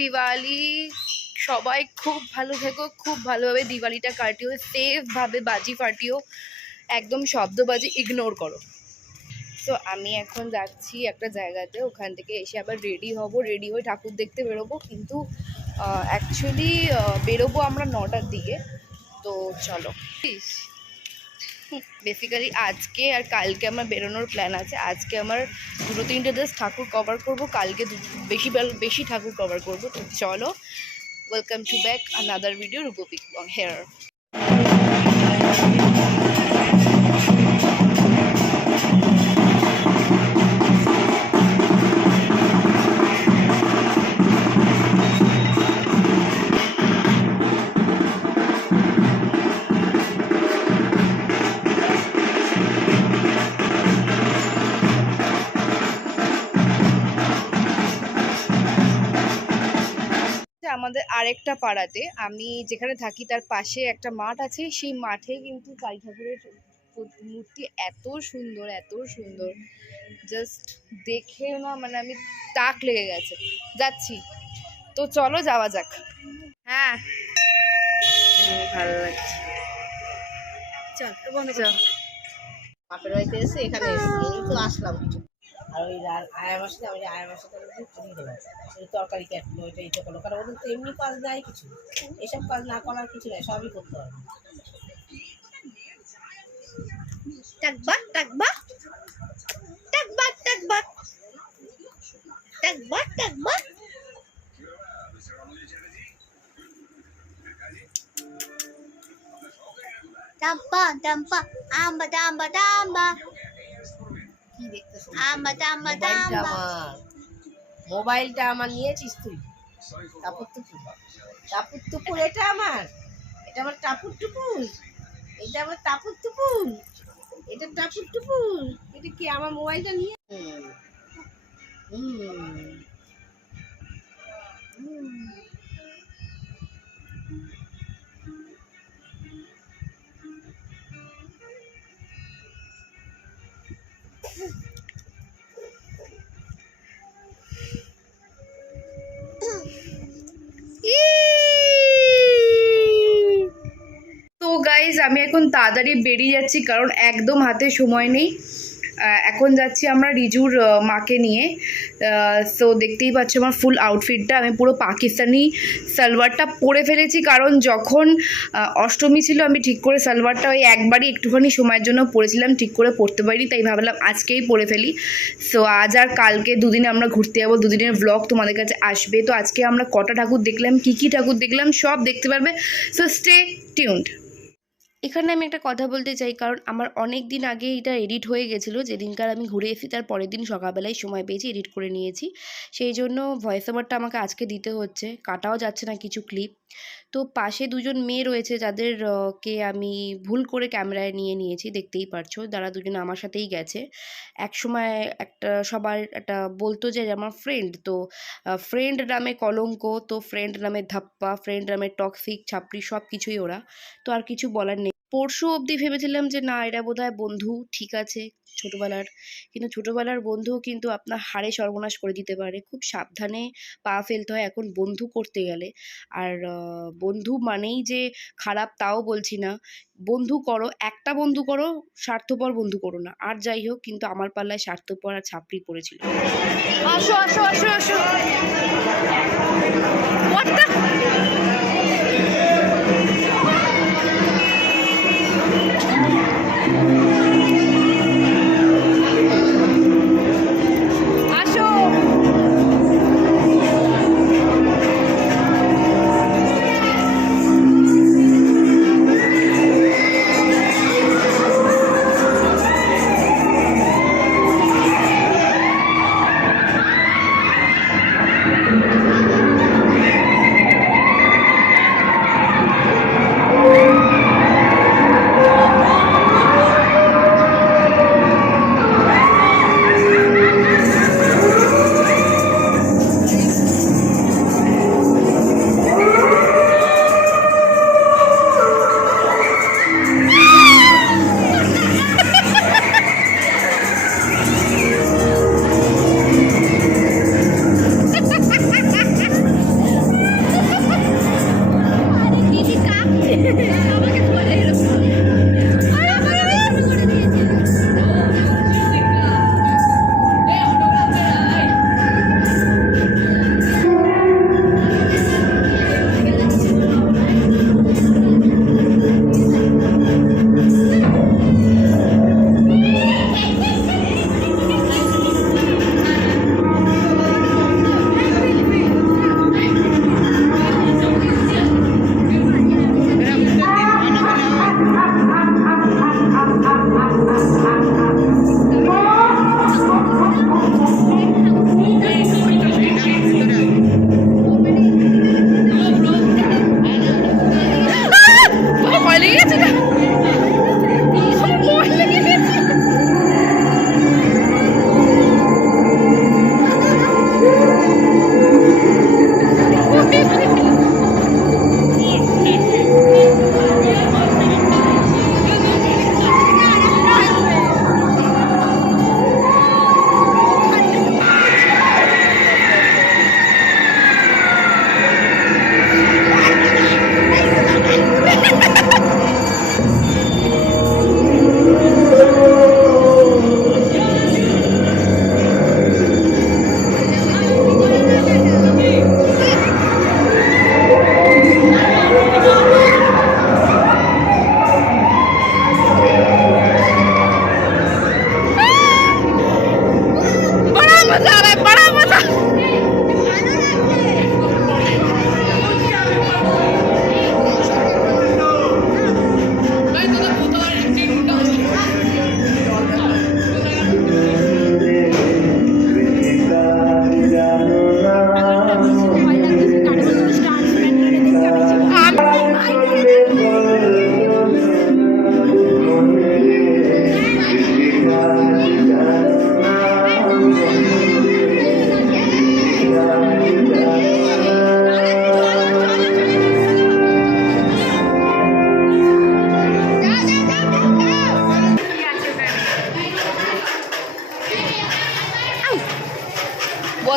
দিওয়ালি। সবাই খুব ভালো থেকো, খুব ভালোভাবে দিওয়ালিটা কাটিও, সেফভাবে বাজি ফাটিও, একদম শব্দবাজি ইগনোর করো। তো আমি এখন যাচ্ছি একটা জায়গাতে, ওখান থেকে এসে আবার রেডি হব, রেডি হয়ে ঠাকুর দেখতে বেরোবো। কিন্তু অ্যাকচুয়ালি বেরোবো আমরা 9টার দিকে। তো চলো, বেসিক্যালি আজকে আর কালকে আমার বেরোনোর প্ল্যান আছে। আজকে আমার 2-3টে জাস্ট ঠাকুর কভার করব, কালকে বেশি ঠাকুর কভার করব। তো চলো, welcome to back another video রূপবী হেয়ার। আমাদের আরেকটা পাড়াতে, আমি যেখানে থাকি তার পাশে একটা মাঠ আছে, সেই মাঠে কিন্তু কালী ঠাকুরের মূর্তি এত সুন্দর, এত সুন্দর, জাস্ট দেখে না মানে আমি তাক লেগে গেছে। যাচ্ছি, তো চলো যাওয়া যাক। হ্যাঁ, ভালো লাগছে। চল, বাপের বাড়িতে এসে এখানে এই তো আসলাম কিছু। আর ওই আয়ামার সাথে চলিয়ে দেবো, তরকারি কাটলো, ওইটা এইটা করলো, কারণ ওদের তো এমনি কাজ নাই কিছু, এসব কাজ না করার কিছু নাই, সবই করতে হবে। টাকবাক টাকবাক টাকবাক টাকবাক টাকবাক টাকবাক। Tampa, tampa, amba, tamba, tamba. কি দেখতেছ? Amba, tamba, মোবাইলটা tamba. আমার, মোবাইলটা আমার নিয়েছিস তুই? টাপুর টুপুর, টাপুর টুপুর, এটা আমার, এটা আমার টাপুর টুপুর, এটা আমার টাপুর টুপুর, এটা টাপুর টুপুর, এটা কি আমার মোবাইলটা নিয়ে? তো গাইজ, আমি এখন তাড়াতাড়ি বেরিয়ে যাচ্ছি, কারণ একদম হাতে সময় নেই। এখন যাচ্ছি আমরা রিজুর মাকে নিয়ে। তো দেখতেই পাচ্ছ আমার ফুল আউটফিটটা, আমি পুরো পাকিস্তানি সালোয়ারটা পরে ফেলেছি, কারণ যখন অষ্টমী ছিল আমি ঠিক করে সালোয়ারটা ওই একবারই একটুখানি সময়ের জন্য পরেছিলাম, ঠিক করে পরতে পারিনি, তাই ভাবলাম আজকেই পরে ফেলি। সো আজ আর কালকে দুদিনে আমরা ঘুরতে যাবো, দুদিনের ব্লগ তোমাদের কাছে আসবে। তো আজকে আমরা কটা ঠাকুর দেখলাম, কী ঠাকুর দেখলাম সব দেখতে পারবে। So stay tuned. এখানে আমি একটা কথা বলতে চাই, কারণ আমার অনেক দিন আগে এটা এডিট হয়ে গেছিলো, যেদিনকার আমি ঘুরে এসেছি তার পরের দিন সকালবেলায় সময় পেয়েছি, এডিট করে নিয়েছি, সেই জন্য ভয়েস ওভারটা আমাকে আজকে দিতে হচ্ছে, কাটাও যাচ্ছে না কিছু ক্লিপ। তো পাশে দুজন মেয়ে রয়েছে যাদের কে আমি ভুল করে ক্যামেরায় নিয়েছি, দেখতেই পারছো, যারা দুজন আমার সাথেই গেছে। এক সময় একটা সবার একটা বলতো যে আমার ফ্রেন্ড, তো ফ্রেন্ড নামে কলঙ্ক, তো ফ্রেন্ড নামে ধাপ্পা, ফ্রেন্ড নামে টক্সিক, ছাপড়ি, সব কিছুই ওরা। তো আর কিছু বলার নেই। পরশু অবধি ভেবেছিলাম যে না, এরা বোধহয় বন্ধু, ঠিক আছে ছোটোবেলার, কিন্তু ছোটোবেলার বন্ধু কিন্তু আপনার হাড়ে সর্বনাশ করে দিতে পারে, খুব সাবধানে পা ফেলতে হয় এখন বন্ধু করতে গেলে। আর বন্ধু মানেই যে খারাপ তাও বলছি না, বন্ধু করো, একটা বন্ধু করো, স্বার্থপর বন্ধু করো না। আর যাই হোক, কিন্তু আমার পাল্লায় স্বার্থপর আর ছাপড়ি পড়েছিল। আসো আসো আসো আসো। What the?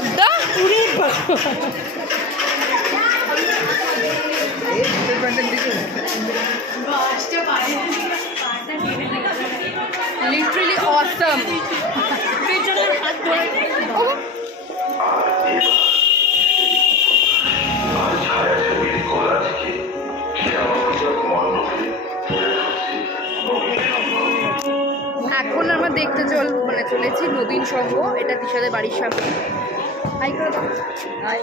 পদ্মা লিটারালি অসম। এখন আমরা দেখতে চলেছি নবীন সংঘ, এটা তিশাদের বাড়ির সামনে। হাই করে দাও। হাই।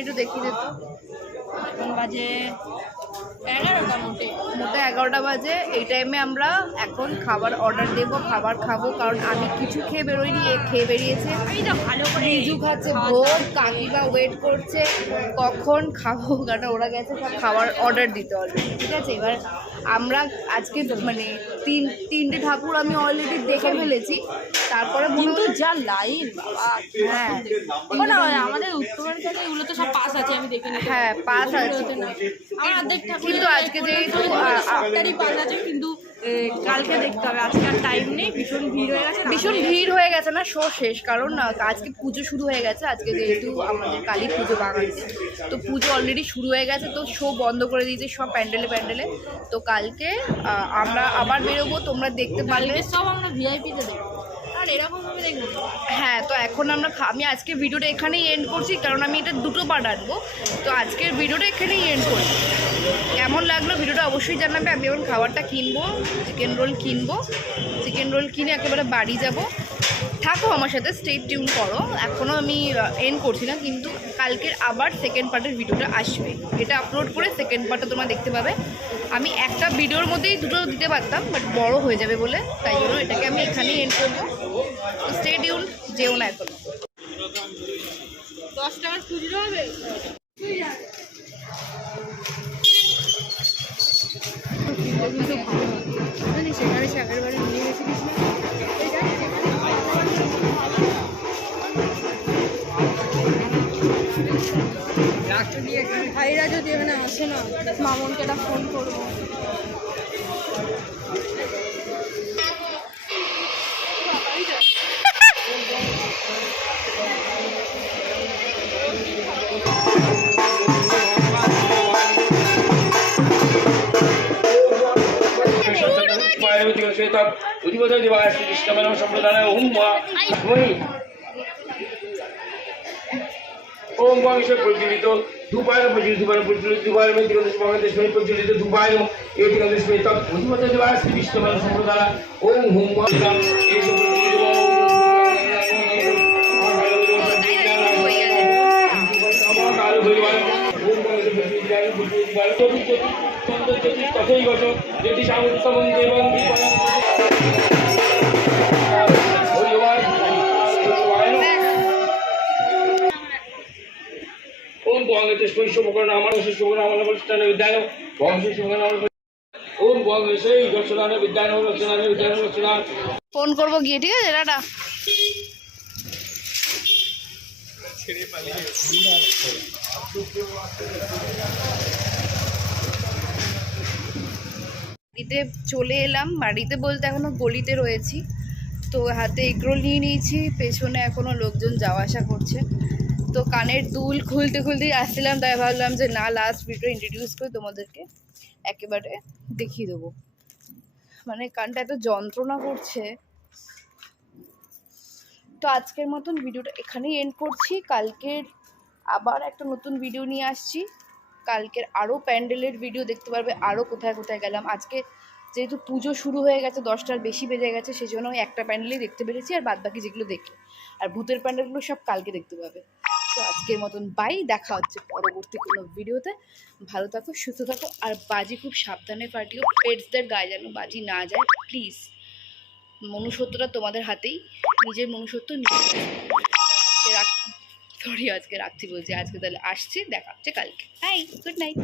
একটু দেখিয়ে দিত। এখন বাজে 11টা, মোটে 11টা বাজে। এই টাইমে আমরা এখন খাবার অর্ডার দেবো, খাবার খাবো, কারণ আমি কিছু খেয়ে বেরোইনি, খেয়ে বেরিয়েছে। ভালো করে রিজু খাচ্ছে ভোগ, কাকিমা ওয়েট করছে কখন খাবো, কারণ ওরা গেছে সব খাবার অর্ডার দিতে অলরেডি। ঠিক আছে, এবার আমরা আজকে মানে তিনটে ঠাকুর আমি অলরেডি দেখে ফেলেছি। তারপরে কিন্তু যা লাইন বাবা, হ্যাঁ আমাদের উত্তরের কাছে এগুলো তো সব পাস আছে, আমি দেখে নিই। হ্যাঁ পাস আছে, কিন্তু আজকে যেহেতু সরকারি পাস আছে, কিন্তু কালকে দেখতে হবে, আজকে আর টাইম নেই, ভীষণ ভিড় হয়ে গেছে। ভীষণ ভিড় হয়ে গেছে না, শো শেষ, কারণ আজকে পুজো শুরু হয়ে গেছে। আজকে যেহেতু আমাদের কালী পুজো বাঙালিতে, তো পুজো অলরেডি শুরু হয়ে গেছে, তো শো বন্ধ করে দিয়েছে সব প্যান্ডেলে। তো কালকে আমরা আবার বেরোবো, তোমরা দেখতে পারলে সব আমরা ভিআইপিতে দেখবো, আর এরকম ভাবে দেখবো। হ্যাঁ, তো এখন আমি আজকে ভিডিওটা এখানেই এন্ড করছি, কারণ আমি এটা 2টো পার্ট আনবো। তো আজকের ভিডিওটা এখানেই এন্ড করছি। কেমন লাগলো ভিডিওটা অবশ্যই জানাবে। আমি এখন খাবারটা কিনবো, চিকেন রোল কিনে একেবারে বাড়ি যাব। থাকো আমার সাথে, স্টে টিউন করো। এখনও আমি এন্ড করছি না, কিন্তু কালকের আবার সেকেন্ড পার্টের ভিডিওটা আসবে। এটা আপলোড করে সেকেন্ড পার্টটা তোমরা দেখতে পাবে। আমি একটা ভিডিওর মধ্যেই 2টো দিতে পারতাম, বাট বড় হয়ে যাবে বলে, তাই জন্য এটাকে আমি এখানেই এন্ড করবো। তো স্টে টিউন, যেও না এখন। 10 টাকার খুচরো হবে। সেখানে আগের বারে নিয়ে গেছিলিস না? ভাইরা যদি এখানে আসে না, মামনকে একটা ফোন করবো। ओम वांगशे प्रज्वलित दुपार प्रज्वलित दुपार में तिरंदेश महादेश प्रज्वलित दुपार ये तिरंदेश में तब बुद्धिमत्ता दिवस श्री विष्णु मन संप्रदाय ओम हुम वांगशे ये ओम वांगशे शोभकर्ण अमर शोभकर्ण अमर बलिष्ठान विद्यान वांगशे शोभकर्ण ओम वांगशे दर्शनान विद्यान रचनान विद्यान रचना ফোন করবো গিয়ে, ঠিক আছে টাটা। বাড়িতে চলে এলাম, বাড়িতে বলতে এখনো গলিতে রয়েছি। তো হাতে এগরোল নিয়ে নিয়েছি, পেছনে এখনো লোকজন যাওয়া আসা করছে। তো কানের দুল খুলতে খুলতেই আসছিলাম, তাই ভাবলাম যে না, লাস্ট ভিডিও ইন্ট্রোডিউস করে তোমাদেরকে একেবারে দেখিয়ে দেবো। মানে কানটা এত যন্ত্রণা করছে। তো আজকের মতন ভিডিওটা এখানেই এন্ড করছি। কালকের আবার একটা নতুন ভিডিও নিয়ে আসছি। কালকের আরও প্যান্ডেলের ভিডিও দেখতে পারবে, আরও কোথায় কোথায় গেলাম। আজকে যেহেতু পুজো শুরু হয়ে গেছে, 10টার বেশি বেজে গেছে, সেই জন্য ওই একটা প্যান্ডেলই দেখতে পেরেছি, আর বাদ বাকি যেগুলো দেখি, আর ভূতের প্যান্ডেলগুলো সব কালকে দেখতে পাবে। তো আজকের মতন বাই, দেখা হচ্ছে পরবর্তী কোনো ভিডিওতে। ভালো থাকো, সুস্থ থাকো, আর বাজি খুব সাবধানে ফাটিও, পেটসদের গায়ে যেন বাজি না যায় প্লিজ। মনুষ্যত্বটা তোমাদের হাতেই, নিজের মনুষ্যত্ব নিজে। আজকে রাখছি বলছি, আজকে তাহলে আসছি, দেখা হচ্ছে কালকে। Bye, good night.